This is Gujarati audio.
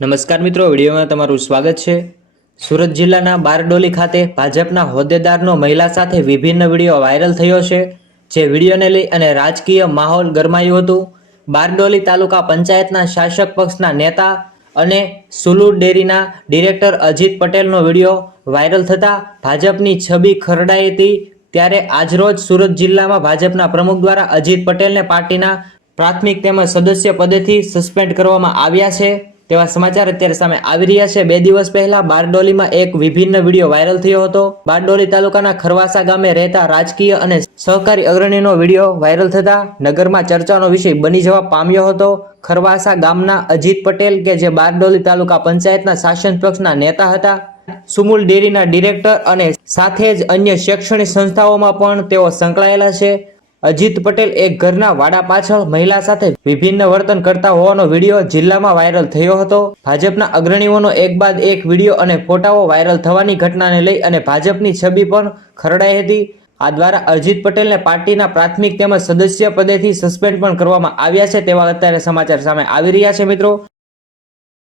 નમસ્કાર મિત્રો, વિડીયોમાં તમારું સ્વાગત છે। સુરત જિલ્લાના બારડોલી ખાતે ભાજપના હોદ્દેદારનો મહિલા સાથે વિભિન્ન વિડીયો વાયરલ થયો છે, જે વિડીયોને લઈ અને રાજકીય માહોલ ગરમાયું હતું। બારડોલી તાલુકા પંચાયતના શાસક પક્ષના નેતા અને સુલુર ડેરીના ડિરેક્ટર અજીત પટેલનો વિડીયો વાયરલ થતા ભાજપની છબી ખરડાઈ હતી। ત્યારે આજરોજ સુરત જિલ્લામાં ભાજપના પ્રમુખ દ્વારા અજીત પટેલને પાર્ટીના પ્રાથમિક તેમજ સદસ્ય પદેથી સસ્પેન્ડ કરવામાં આવ્યા છે તેવા સમાચાર અત્યારે સામે આવી રહ્યા છે। 2 દિવસ પહેલા બારડોલીમાં એક વિભિન્ન વિડીયો વાયરલ થયો હતો। બારડોલી તાલુકાના ખરવાસા ગામે રહેતા રાજકીય અને સહકારી અગ્રણીનો વિડીયો વાયરલ થતા નગરમાં ચર્ચાનો વિષય બની જવા પામ્યો હતો। ખરવાસા ગામના અજીત પટેલ કે જે બારડોલી તાલુકા પંચાયતના શાસન પક્ષના નેતા હતા, સુમુલ ડેરીના ડિરેક્ટર અને સાથે જ અન્ય શૈક્ષણિક સંસ્થાઓમાં પણ તેઓ સંકળાયેલા છે। અજીત પટેલ એક ઘરના વાડા પાછળ મહિલા સાથે વિભિન્ન વર્તન કરતા હોવાનો વિડીયો જિલ્લામાં વાયરલ થયો હતો। ભાજપના અગ્રણીઓનો એક બાદ એક વિડીયો અને ફોટાઓ વાયરલ થવાની ઘટનાને લઈ અને ભાજપની છબી પણ ખરડાઈ હતી। આ દ્વારા અજીત પટેલને પાર્ટીના પ્રાથમિક તેમજ સદસ્ય પદેથી સસ્પેન્ડ પણ કરવામાં આવ્યા છે તેવા અત્યારે સમાચાર સામે આવી રહ્યા છે। મિત્રો,